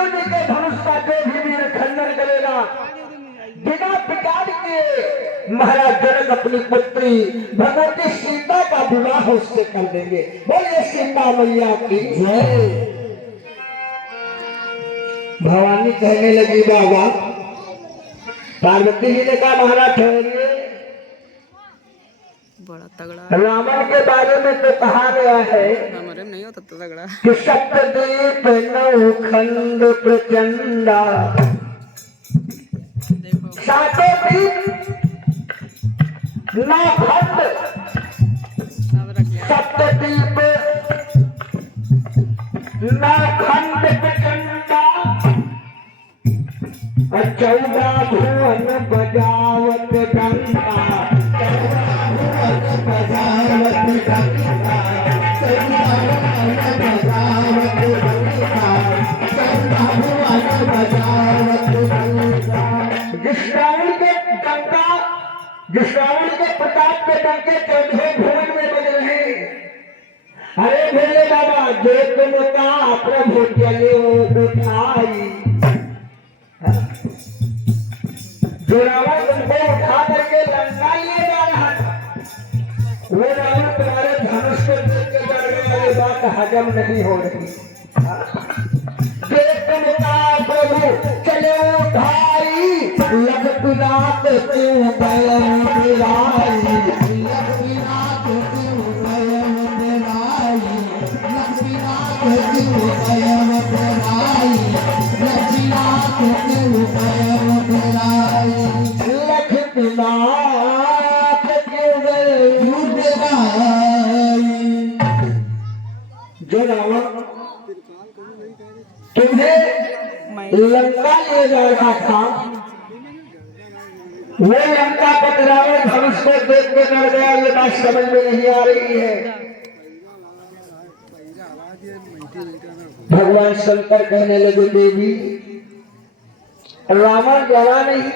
शिव जी के धनुष का जो भी वीर खंडन करेगा बिना विकार के महाराज जनक अपनी पुत्री भगवती सीता का विवाह उससे कर देंगे। बोलिए सीता मैया की जय। भवानी कहने लगी बाबा, पार्वती जी ने कहा महाराज ठहरिए, बड़ा तगड़ा रावण के बारे में तो कहा गया है हमारे में नहीं होता तो तगड़ा कि सप्तद्वीप नौखंड प्रचंडा, सातों द्वीप नौखंड सप्तद्वीप नौखंड प्रचंडा और 14 भुवन बजावत गंगा, 14 भुवन बजावत गंगा, 14 भुवन बजावत गंगा। जिस रावण के प्रताप के डंके 14 भुवन में बज रहे। अरे भोले बाबा, जो तुम का प्रभु चले उठाई, जो रावण तुमको उठा करके लंका लिए जा रहा था, वो रावण तुम्हारे धनुष को देख के डर गया। ये बात हजम नहीं हो रही। जो तुम का प्रभु चले उठाई, लखपीनाथ क्यों गयन दिलाई, लखपीनाथ क्यों गयन दिलाई, लखपीनाथ क्यों गयन दिलाई, लखपीनाथ क्यों गयन दिलाई, लखपीनाथ क्यों गयन दिलाई। जो रावण तुम्हें लंका ले जा रहा था, वो लंका पर रावण धनुष को देख के डर गया। ये बात समझ में नहीं आ रही है। भगवान शंकर कहने लगे देवी, रावण डरा नहीं,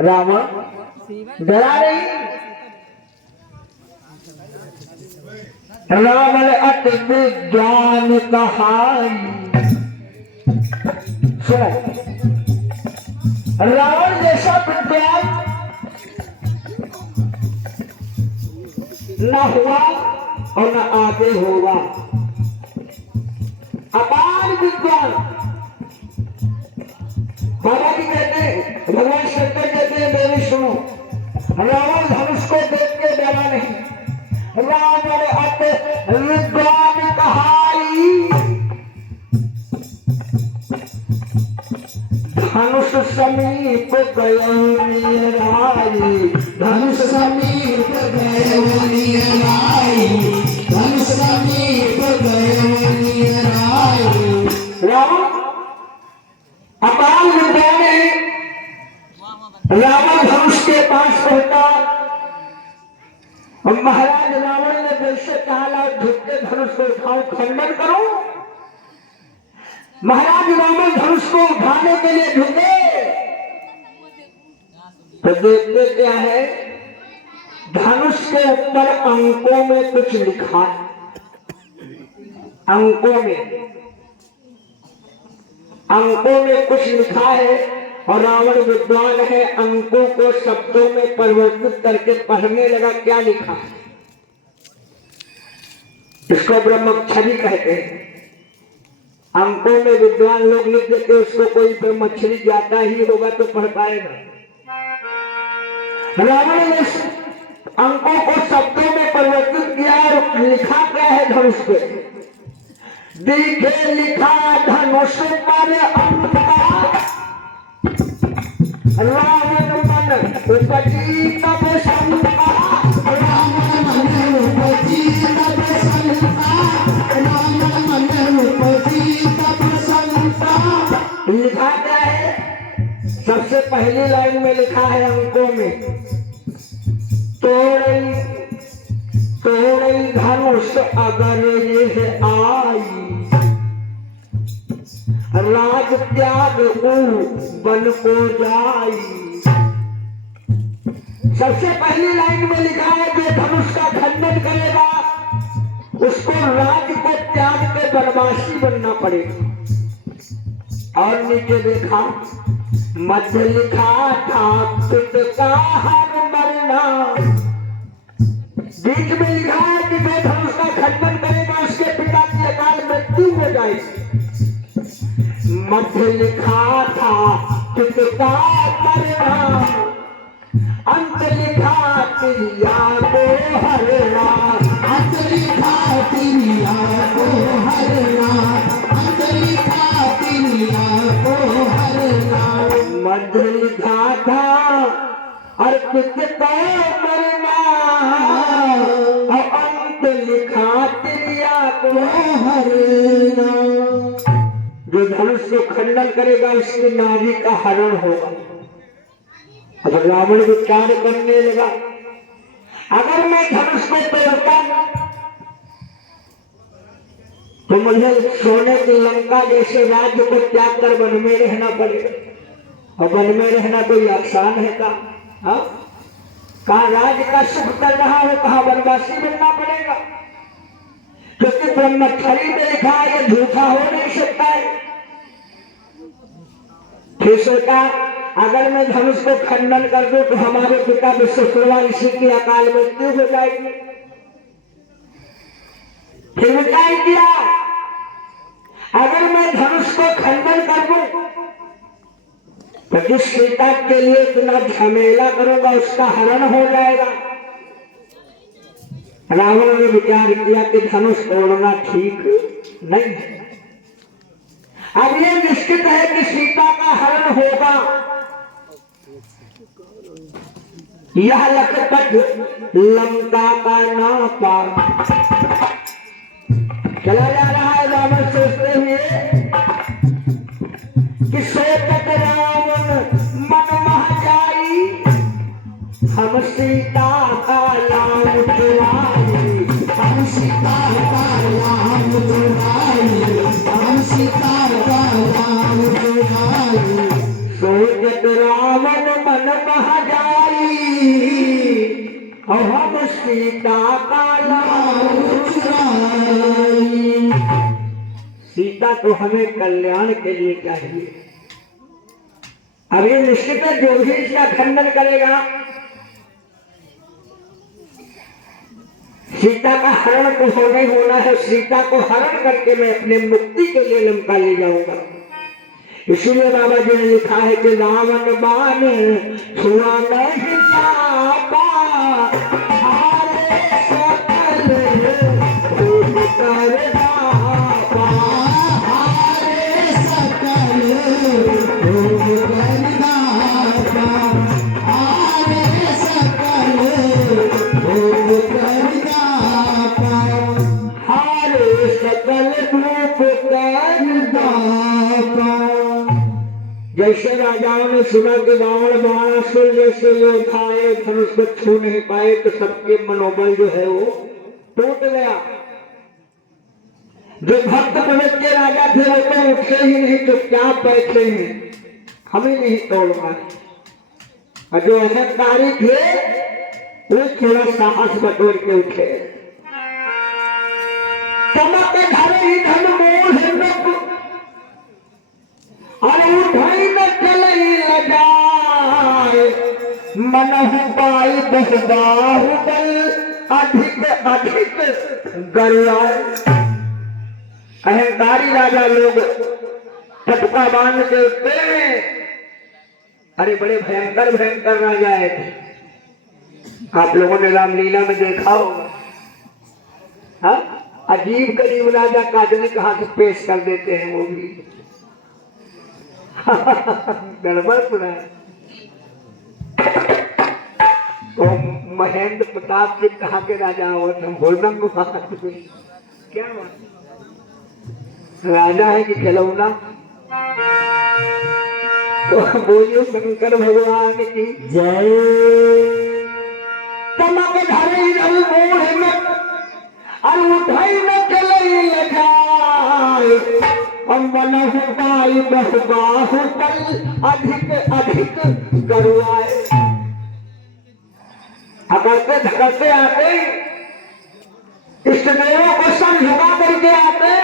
रावण डरा नहीं। रावण अति विज्ञान कहाई, सुनो, रावण जैसा विद्वान न हुआ और न आगे होगा। अपार विद्वान बाबा जी कहते हैं, भगवान शंकर कहते हैं देवी सुनो, रावण धनुष को देख के डरा नहीं। रावण अति विद्वान कहाई, धनुष समीप गयो राई, धनुष समीप गयो राई, धनुष समीप गयो राई। रावण अपार विद्वान है। रावण धनुष के पास पहुंचा और महाराज रावण ने जैसे कहा झुक के धनुष को उठाओ, खंडन करो। महाराज रावण धनुष को उठाने के लिए झुके तो देखते क्या है, धनुष के ऊपर अंकों में कुछ लिखा, अंकों में कुछ लिखा है। और रावण विद्वान है, अंकों को शब्दों में परिवर्तित करके पढ़ने लगा। क्या लिखा है? इसको ब्रह्मक्षरी कहते हैं। अंकों में विद्वान लोग लिख देते, उसको कोई ब्रह्मक्षरी जाता ही होगा तो पढ़ पाएगा। रावण ने अंकों को शब्दों में परिवर्तित किया और लिखा क्या है धनुष पे? दिखे लिखा धनुष पर अंक, रावण मन उपजी तब शंका, रावण मन उपजी तब शंका, रावण मन उपजी तब शंका। लिखा क्या है? सबसे पहली लाइन में लिखा है अंकों में, तोड़ई धनुष अगर ये आई, राज त्याग बन को जाई। सबसे पहली लाइन में लिखा है जो धनुष का खंडन करेगा उसको राज को त्याग के बनवासी बनना पड़ेगा। और नीचे देखा मध्य लिखा था पिता का हर मरना। बीच में लिखा है कि जो धनुष का खंडन करेगा उसके पिता की अकाल मृत्यु हो जाएगी। मध्य लिखा था पिता का मरना, अंत लिखा तिरिया को हरना। अंत लिखा तिरिया को हरना, अंत लिखा तिरिया को हरना। मध्य लिखा था अर्पित को मरना, और अंत लिखा तिरिया को हरना। जो धनुष को खंडन करेगा उसकी नाभि का हरण होगा। अब रावण विचार करने लगा, अगर मैं धनुष को तोड़ता तो मुझे सोने की लंका जैसे राज्य को त्याग कर वन में रहना पड़ेगा, और वन में रहना कोई आसान है का? हाँ, कहाँ राज्य का सुख कर रहा हो, कहाँ वनवासी बनना पड़ेगा? क्योंकि ब्रह्मचर्य में लिखा है ये झूठा हो नहीं सकता है। फिर सोचा अगर मैं धनुष को खंडन कर दूं तो हमारे पिता विश्वकर्मा ऋषि की अकाल मृत्यु हो जाएगी। फिर विचार किया अगर मैं धनुष को खंडन कर दूं तो जिस सीता के लिए इतना झमेला करूंगा उसका हरण हो जाएगा। रावण ने विचार किया कि धनुष तोड़ना ठीक नहीं है। अब ये निश्चित है कि सीता का हरण होगा। यह लखपत लंका का ना पार चला जा रहा है। रावण सोचते हुए कि सोचत रावण मन मह जाई, हम सीता का नाम चुराई। हम सीता का नाम चुराई, हम सीता का नाम चुराई। सोचत रावण मन मह जाई, और हम सीता का नाम चुराई। सीता तो हमें कल्याण के लिए चाहिए। अब ये निश्चित है जो भी इसका खंडन करेगा सीता का हरण तो होना ही होना है। सीता को हरण करके मैं अपने मुक्ति के लिए लंका ले जाऊंगा। इसीलिए बाबा जी ने लिखा है कि रावण बाण छुआ नहीं जाता, हारे सकल खूब कर दाता। हारे सकल खूब कर दाता, हारे सकल खूब कर दाता। हारे सकल रूप कर दाता। जैसे राजाओं ने सुना कि रावण बाणासुर जैसे योद्धा आए धनुष को छू नहीं पाए तो सबके मनोबल जो है वो टूट गया। जो भक्त पवित्र के राजा थे वो तो उठे ही नहीं, चुपचाप बैठे हैं, हमें नहीं तोड़ पाए। और जो अहंकारी थे वो थोड़ा साहस बटोर के उठे। चमक धर ही धन मोह और उठाई न चलई लजाए, मनहु पाई बहुबाहु बल अधिक अधिक गरुआए। अहंकारी राजा लोग पटका बांध के उठते हैं। अरे बड़े भयंकर भयंकर राजा है। आप लोगों ने रामलीला में देखा होगा। हाँ, अजीब गरीब राजा काल्पनिक हाथ से पेश कर देते हैं वो भी। गड़बड़ पूरा है। तो महेंद्र प्रताप सिंह कहाँ के राजा हो? भोरनंग क्या बात, राजा है कि खिलौना? तो बोलियो शंकर भगवान की जय। चमक धरे रही मोह में और उठाई न चलई लजाए, और मनहु पाई बहुबाहु बल अधिक अधिक गरुआए। अकड़ते धकड़ते आते, इष्ट देवों को समझा करके आते,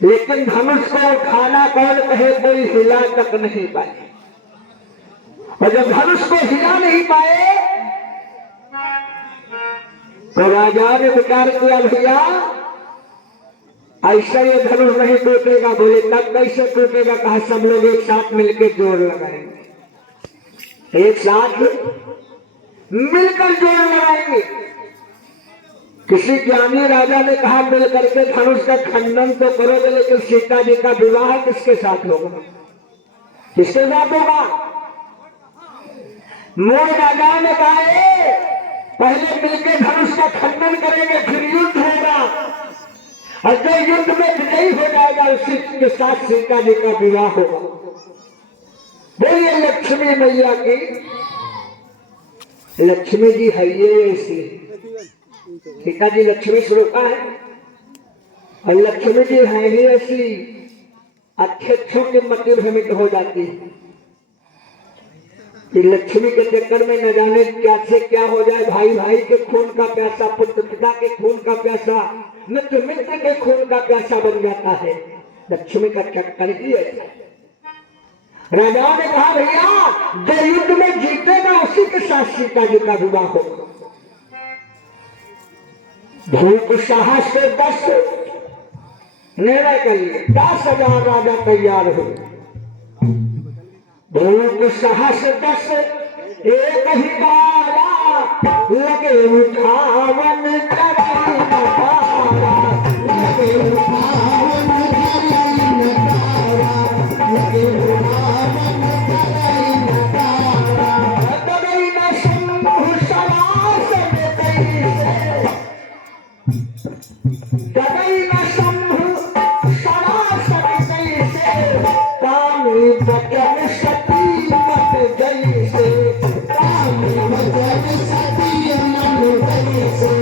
लेकिन धनुष को उठाना कौन कहे, कोई हिला तक नहीं पाए। और जब धनुष को हिला नहीं पाए तो राजा ने विचार किया, भैया ऐसा ये धनुष नहीं टूटेगा। बोले तब कैसे टूटेगा? कहा सब लोग एक साथ मिलकर जोर लगाएंगे, एक साथ मिलकर जोर लगाएंगे। किसी ज्ञानी राजा ने कहा मिल करके धनुष का खंडन तो करोगे, लेकिन सीता जी का विवाह किसके साथ होगा? किसके साथ होगा? मूल राजा ने कहा पहले मिलकर धनुष का खंडन करेंगे, फिर युद्ध होगा, और जो युद्ध में विजयी हो जाएगा उसी के साथ सीता जी का विवाह होगा। बोलिए लक्ष्मी मैया की। लक्ष्मी जी है ये, इसलिए सीता जी लक्ष्मी स्वरूपा है, और लक्ष्मी जी है ही ऐसी, अच्छे अच्छों की मति भ्रमित हो जाती है कि लक्ष्मी के चक्कर में न जाने क्या से क्या हो जाए। भाई भाई के खून का प्यासा, पुत्र पिता के खून का प्यासा, मित्र मित्र के खून का प्यासा बन जाता है। लक्ष्मी का चक्कर ही है। राजाओं ने कहा भैया जो युद्ध में जीतेगा उसी के साथ सीता जी का विवाह होगा। धूप साहस से 10 निर्णय कर लिए, 10,000 राजा तैयार हुए। धूप साहस 10 एक ही बारा, लगे उठावन कराई नकारा, लगे उठावन कराई नकारा, लगे उठावन कराई नकारा। दबई न शंभु सरासन कैसे, दबई न शंभु सरासन कैसे, कामी बचन सती मत जैसे, कामी बचन सती मन जैसे,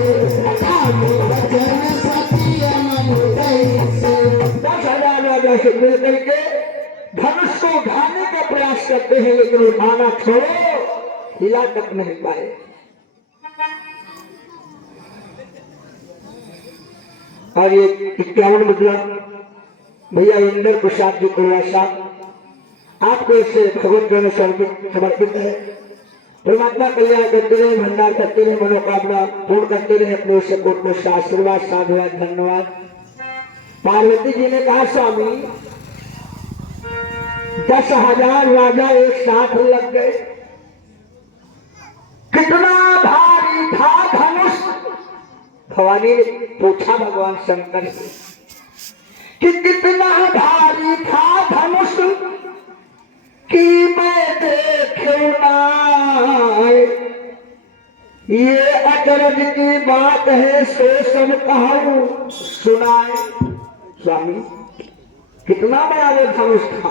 कामी बचन सती मन जैसे। 10,000 राजा से मिल करके धनुष को उठाने का प्रयास करते हैं, लेकिन उठाना छोड़ो, हिला तक नहीं पाए। और ये 51 मतलब भैया इंद्र प्रसाद जी कुलवासा आपको इससे भगवत ग्रंथ समर्पित है। परमात्मा कल्याण करते रहे, भंडार करते रहे, मनोकामना पूर्ण करते रहे, अपने उससे कोट आशीर्वाद साधुवाद धन्यवाद। पार्वती जी ने कहा स्वामी 10,000 राजा एक साथ लग गए, कितना भारी था धनुष। भवानी ने पूछा भगवान शंकर से कि कितना भारी था धनुष कि मैं देखूं ना। ये अचरज की बात है, सो सब कहूं सुनाए। स्वामी कितना बड़ा वो धनुष था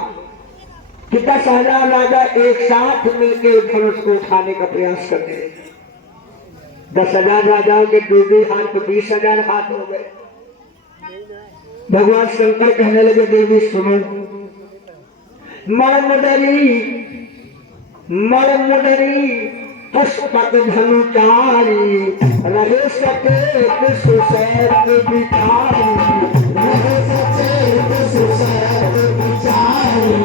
कि 10,000 राजा एक साथ मिलकर धनुष को उठाने का प्रयास करते हैं। 10,000 राजाओं के 2 हाथ तो 20,000 हाथ हो गए। भगवान शंकर कहने लगे देवी सुनो, मड़मुडरी पुष्पक धनुचारी, रहे सचेत सुसैत विचारी, रहे सचेत सुसैत विचारी,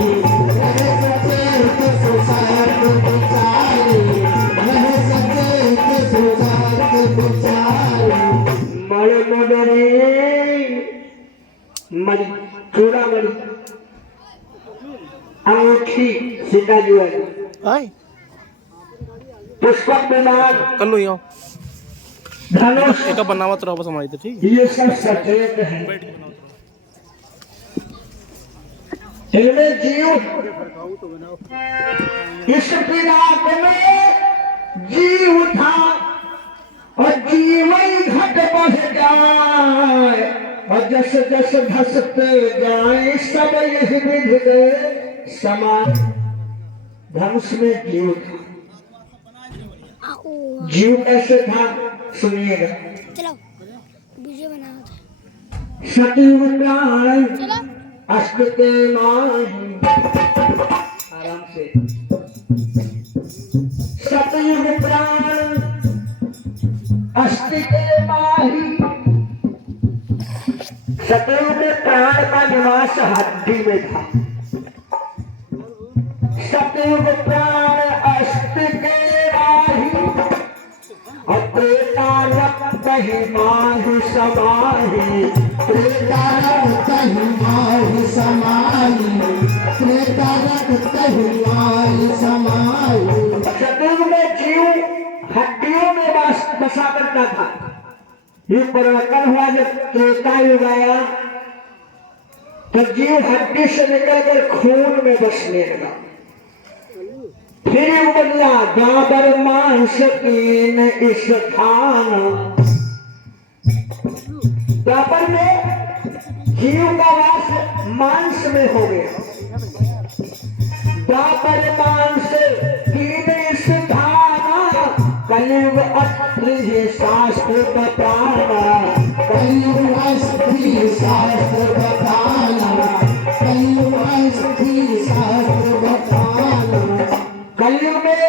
रहे सचेत सुसैत विचारी, रहे सचेत सुसैत विचारी। मड़मुडरी मणि, चूड़ा मणि, अंगूठी सीता जी वाली, पुष्पक विमान, कर लो यहाँ धनुष, एक बनावत रहो बस हमारी तो ठीक। ये सब सचेत है। इनमें जीव इस पिनाक में जीव था और जीव ही घट बढ़ जाए, और जस जस धसते जाए सब यही विधि के समान। धनुष में जीव था। जीव कैसे था सुनिएगा। चलो वीडियो बनाओ। सतयुग प्राण अष्ट के माही, आराम से। सतयुग प्राण अष्ट के माही। सतयुग में प्राण का निवास हड्डी में था। सतयुग प्राण अस्त के राही और त्रेता रक्त ही माहि समाही। त्रेतारक माहि समाई, त्रेतारक माहि समाई। सतयुग में जीव हड्डियों में बसा करता था। ये परिवर्तन हुआ जब त्रेता युग आया तो जीव हड्डी से निकलकर खून में बसने लगा। फिर युग बदला द्वापर मांस कीन स्थान। द्वापर में जीव का वास मांस में हो गया। द्वापर मांस कीन स्थान। कलयुग अत्रि शास्त्र बताना। कलयुग अस्थि शास्त्र बताना, कलयुग अस्थि शास्त्र बताना। कलयुग में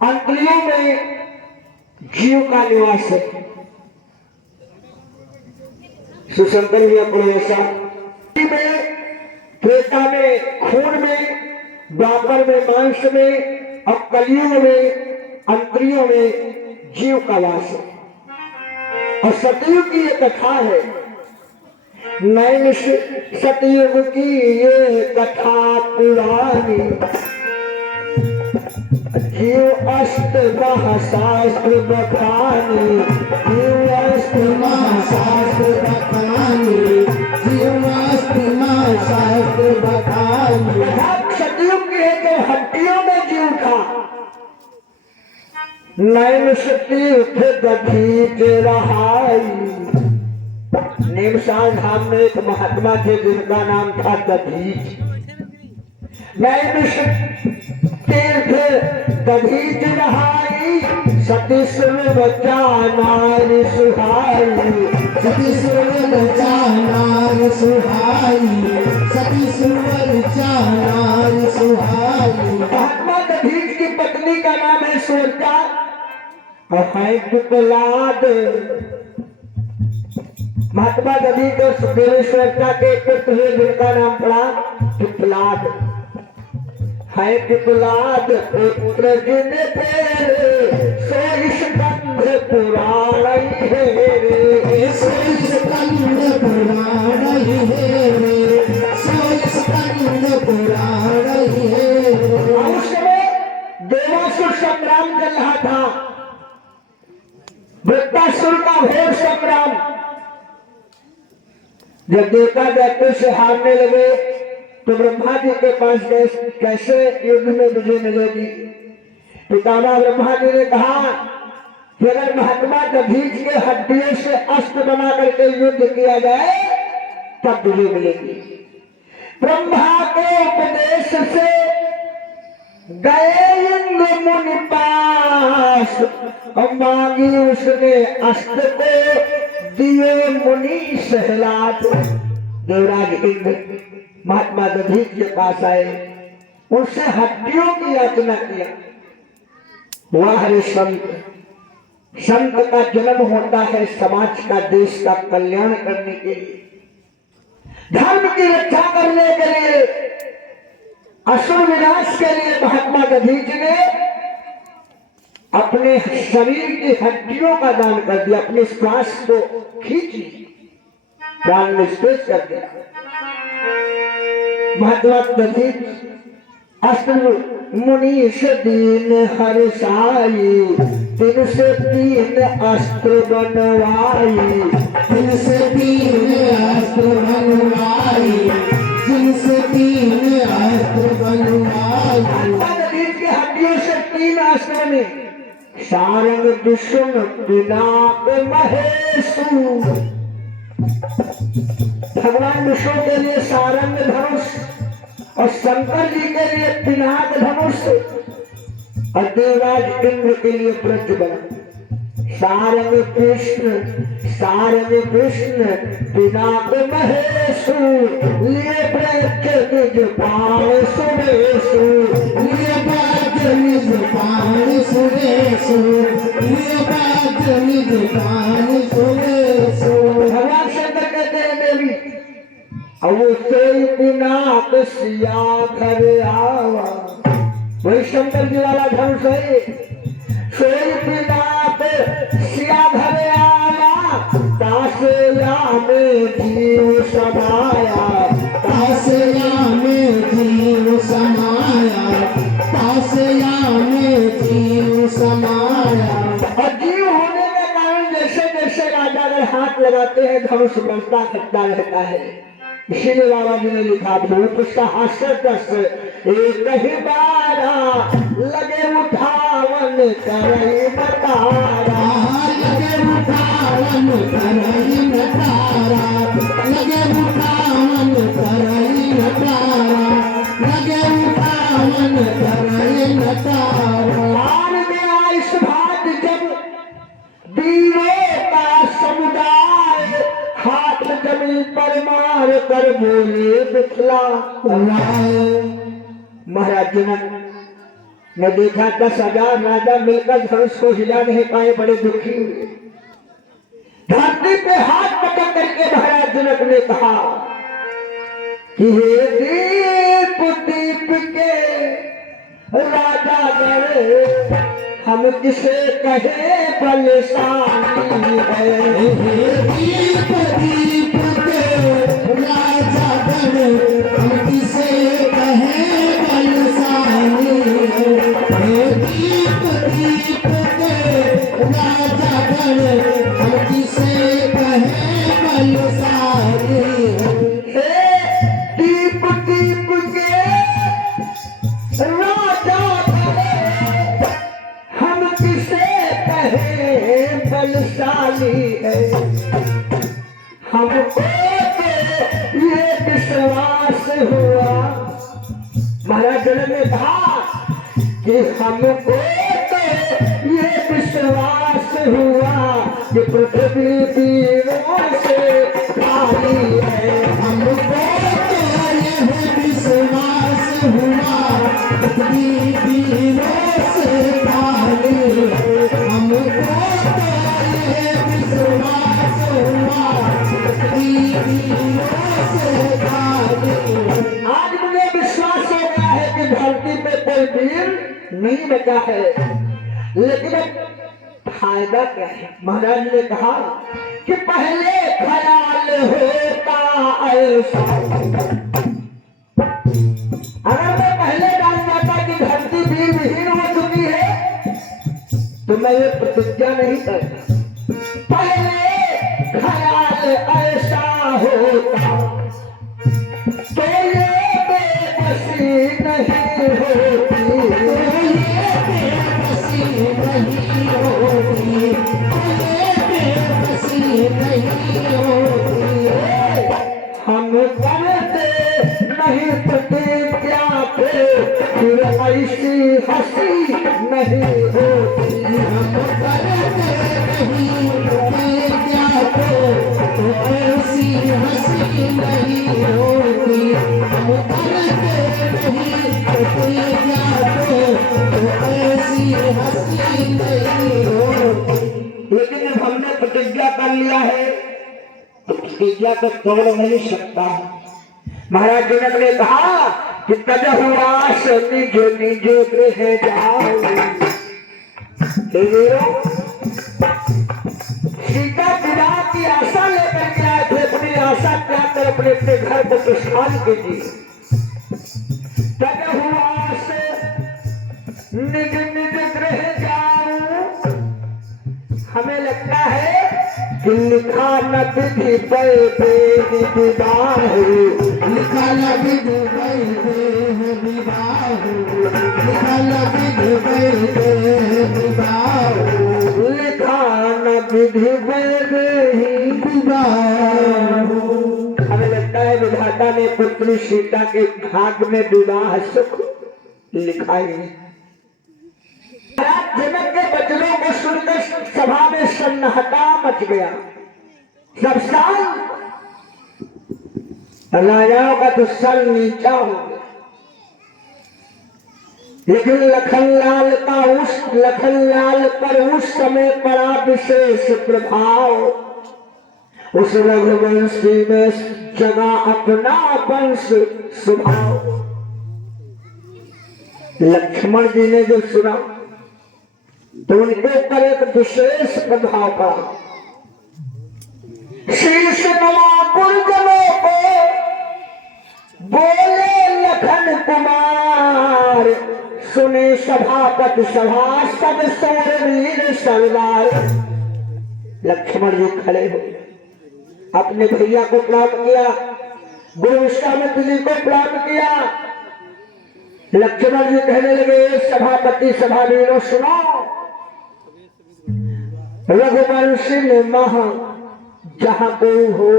अंतरियों में जीव का निवास है। सुशंकर जी अपने ऐसा में, त्रेता में खून में, द्वापर में मांस में, और कलयुग में अंतरियों में जीव का वास है। और सतयुग की ये कथा है। नैन सतयुग की ये कथा पुरानी। जीव अष्ट महाशास्त्र बखानी। जीव अष्ट महाशास्त्र बखानी, जीव अष्ट महाशास्त्र बखानी। सतयुग की है तो हड्डियों में जीव था। नैन तीर्थ दधीच रहाई। निमसान धाम में एक महात्मा थे जिनका नाम था दधीच। नैन तीर्थ दधीच रहाई। सती सुन बचा नारी सुहाई। सती सुवर चानार सुहाई, सती सुवर चानार सुहाई। महात्मा दधीच की पत्नी का नाम है सुरता और है पिपलाद। महात्मा दधीच और सुदेवी सुरता के पुत्र हुए जिनका नाम पड़ा पिपलाद। है पिपलाद पुत्र जिन तेरे सोई स्कंध पुराण है। सोई स्कंद पुराण है रे, सोई स्कंद पुराण है। उस समय देवासुर संग्राम चल रहा था। वृत्तासुर का घोर संग्राम। जब देवता दैत्यों से हारने लगे तो ब्रह्मा जी के पास गए, कैसे युद्ध में विजय मिलेगी। पितामह ब्रह्मा जी ने कहा कि अगर महात्मा दधीच के हड्डियों से अस्त्र बना करके युद्ध किया जाए तब विजय मिलेगी। ब्रह्मा के उपदेश से गए इंद्र मुनि पास और मांगी उसने अस्त्र को, दिए मुनि सहलात। देवराज इंद्र महात्मा दधीच के पास आए, उनसे हड्डियों की याचना किया। वाह रे संत, संत का जन्म होता है समाज का, देश का कल्याण करने के लिए, धर्म की रक्षा करने के लिए, असुर विनाश के लिए। महात्मा दधीच ने अपने शरीर की हड्डियों का दान कर दिया, अपने श्वास को खींच प्राण निष्पेष कर दिया। महात्मा दधीच अस्त्र मुनीष दीन हर्षाई। 303 अस्त्र बनवाई। 303 अस्त्र बनवाई, 303 अस्त्र बनवाई। महात्मा दधीच की हड्डियों से 3 अस्त्र बने। सारंग दुष्म पिनाक महेशु। भगवान विष्णु के लिए सारंग धनुष और शंकर जी के लिए पिनाक धनुष और देवराज इंद्र के लिए प्रज्वल। सारंग कृष्ण, सारंग कृष्ण पिनाक महेशु। लिए प्रज्वल निज पाण सुरेशु। लिए बाज निज पाण सुरेशु, लिए बाज निज पाण सुरेशु। भगवान शंकर कहते हैं देवी, और सोई पिनाक सिया घर आवा, वही शंकर जी वाला धनुष है। सोई पिनाक सिया घर आवा, तासया में जीव समाया, तासया में जीव समाया, तासया में जीव समाया। और जीव होने के कारण जैसे जैसे राजा अगर हाथ लगाते हैं धनुष बढ़ता घटता रहता है। इसीलिए बाबा जी ने लिखा भूत सहस्त्रदश एक ही बारा, लगे उठावन करई बतारा, लगे उठावन करई नटारा, लगे उठावन करई नटारा, लगे उठावन करई नटारा। आन गया इस भात जब वीरों का समुदाय, हाथ जमीन पर मार कर बोले बिखला। महाराज जनक ने देखा 10,000 राजा मिलकर धनुष को हिला नहीं पाए, बड़े दुखी हुए। धरती पे हाथ पकड़ करके महाराज जनक ने कहा कि हे दीप दीप के राजा गए, हम किसे कहे बलशाली है। दीप दीप के राजा गण, हम किसे कहे बलशाली है। दीप दीप के राजा गण, हम किसे कहे बलशाली है। हे दीप दीप के राजा गए, हम किसे कहे बलशाली है। हमको तो ये विश्वास हुआ, महाराज जनक ने कहा कि हमको तो ये विश्वास हुआ कि पृथ्वी वीरों से खाली है। हमको तो यह विश्वास हुआ, पृथ्वी वीरों से खाली है। हमको तो यह विश्वास हुआ, पृथ्वी वीरों से खाली है। आज मुझे विश्वास हो गया है कि धरती पे कोई वीर नहीं बचा है, लेकिन फायदा क्या है। महाराज ने कहा कि पहले ख्याल होता ऐसा, अगर मैं पहले जान जाता कि धरती वीर विहीन हो चुकी है तो मैं ये प्रतिज्ञा नहीं करता। पहले ख्याल ऐसा होता तो ये बेबसी नहीं होती, ये बेबसी नहीं होती, ये बेबसी नहीं होती। हम करते नहीं प्रतिज्ञा पे, फिर ऐसी हंसी नहीं होती। हम करते नहीं प्रतिज्ञा को, तो ऐसी हंसी नहीं होती। हम करते नहीं प्रतिज्ञा को, तो ऐसी हंसी नहीं होती। लेकिन जब हमने प्रतिज्ञा कर लिया है तो प्रतिज्ञा को तोड़ नहीं सकता। महाराज जनक ने कहा कि तजहुआस निज निज गृह जाओ। हे वीरों, सीता विवाह की आशा लेकर के आए थे, अपनी आशा त्याग कर अपने अपने घर को प्रस्थान कीजिए। तजहुआस निज निज गृह जाओ। हमें लगता है कि लिखा न विधि पे विवाह, लिखा न विधि पे विवाह, लिखा न विधि पे विवाह, लिखा न विधि पे विवाह। हमें लगता है विधाता ने पुत्री सीता के भाग में विवाह सुख लिखा ही नहीं। जनक के वचनों को सुनकर सभा में सन्नाटा मच गया, सब शांत। राजाओं का तो सर नीचा हो गया। लेकिन लखनलाल पर उस समय पड़ा विशेष प्रभाव। उस रघुवंशी में जगा अपना वंश स्वभाव। लक्ष्मण जी ने जब सुना तो उनके ऊपर एक विशेष प्रभाव पड़ा। शीर्ष नवा गुरुजनों को बोले लखन कुमार, सुने सभापति सभासद सूरवीर सरदार। लक्ष्मण जी खड़े हो अपने भैया को प्रणाम किया, गुरु विश्वामित्र जी को प्रणाम किया। लक्ष्मण जी कहने लगे सभापति सभावीरों सुनो, रघुवंशी में महा जहां कोई हो,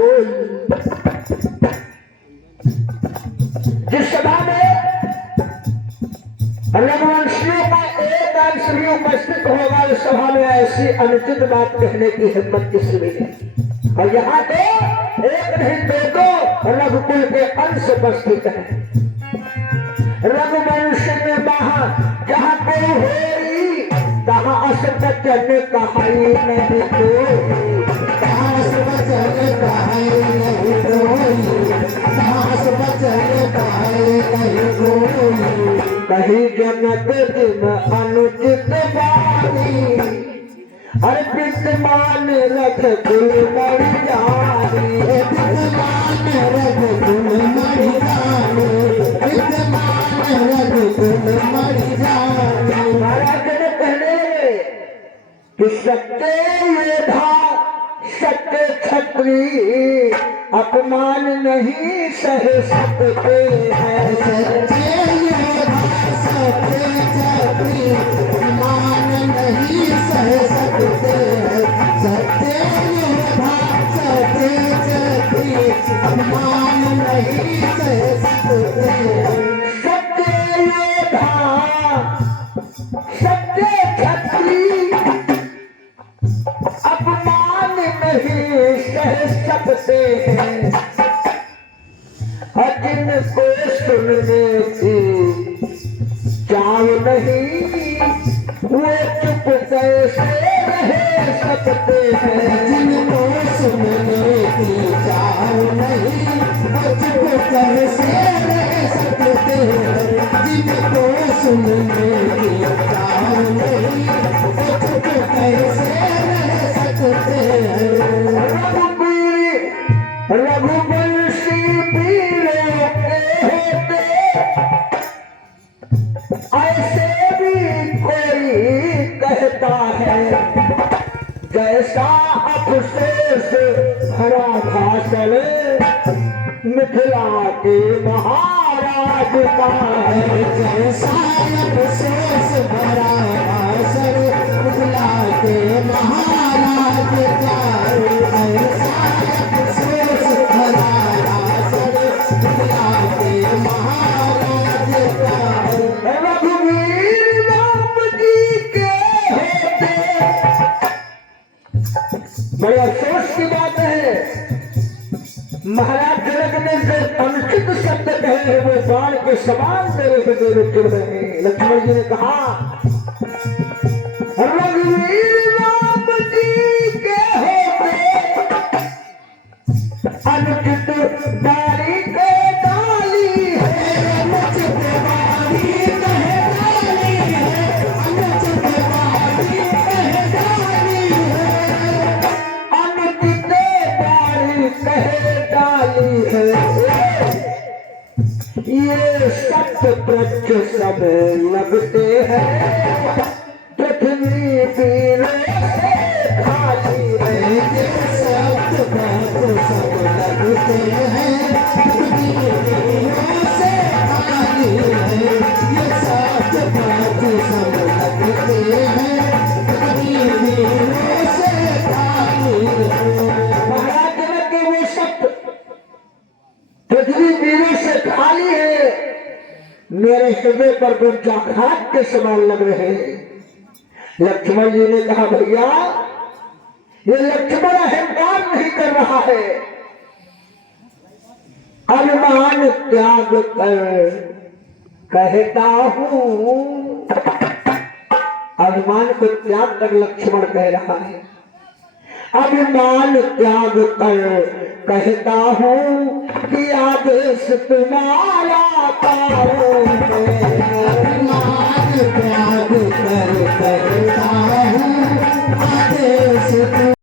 जिस सभा में रघुवंशियों का एक अंश भी उपस्थित होगा, इस सभा में ऐसी अनुचित बात कहने की हिम्मत किसी में नहीं। और यहाँ तो एक नहीं दो रघुकुल के अंश उपस्थित हैं। रघुवंश में महा जहाँ कोई होई, कहाँ असबचन कहाई नहीं कोई, कहाँ असबचन कहाई नहीं कोई, कहाँ असबचन कहाई नहीं कोई। कहीं जनक दिन अनुचित वाणी, अर्पित मान रख कुल मरि जानी। विद्यमान रघुकुल मरि जानी, विद्यमान रघुकुल मरि जानी। महाराज ने कहने लगे कि सत्य योद्धा सत्य क्षत्रिय अपमान नहीं सह सकते हैं। सत्य योद्धा सत्य क्षत्रिय अपमान नहीं सह सकते हैं। सत्य योद्धा सत्य क्षत्रिय अपमान नहीं सह सकते हैं। सत्य योद्धा सत्य क्षत्रिय अपमान नहीं सह सकते हैं। जिनको सुनने की चाव नहीं, वो चुप कैसे रह सकते हैं। जिनको सुनने की चाह नहीं, वो चुप कैसे रह सकते हैं। जिनको सुनने की चाह नहीं, वो चुप कैसे रह सकते हैं। रघुवंशी वीरों के होते ऐसे भी कोई कहता है, जैसा अवशेष भरा भाषण मिथिला के महाराज का है। जैसा अवशेष भरा भाषण मिथिला के महाराज का है। ऐसा अवशेष भरा भाषण मिथिला के महाराज का है। रघुवीर राम जी के होते, बड़े अफसोस की बात है, महाराज जनक ने जो अनुचित शब्द कहे हैं वो बाण के समान मेरे हृदय में चुभ रहे हैं। लक्ष्मण जी ने कहा रघुवीर राम जी के होते अनुचित बारी के डाली है। अनुचित बारी कहे डाली है, अनुचित बारी कहे डाली है। अनुचित बारी कहे डाली है। ये सत्य प्रच सब लगते हैं, पृथ्वी तीरों से खाली है। ये शब्द बहुत सब लगते हैं, पृथ्वी तीरों से खाली है। ये शब्द बहुत सब लगते हैं, पृथ्वी तीरों से खाली है। महाराज जनक के वो शब्द पृथ्वी तीरों से खाली है, मेरे हृदय पर वज्राघात के समान लग रहे हैं। लक्ष्मण जी ने कहा भैया ये लक्ष्मण अहंकार नहीं कर रहा है, अभिमान त्याग कर कहता हूँ। अभिमान को त्याग कर लक्ष्मण कह रहा है, अभिमान त्याग कर कहता हूँ कि आदेश तुम्हारा पाऊं मैं। अभिमान त्याग कर कहता हूँ आदेश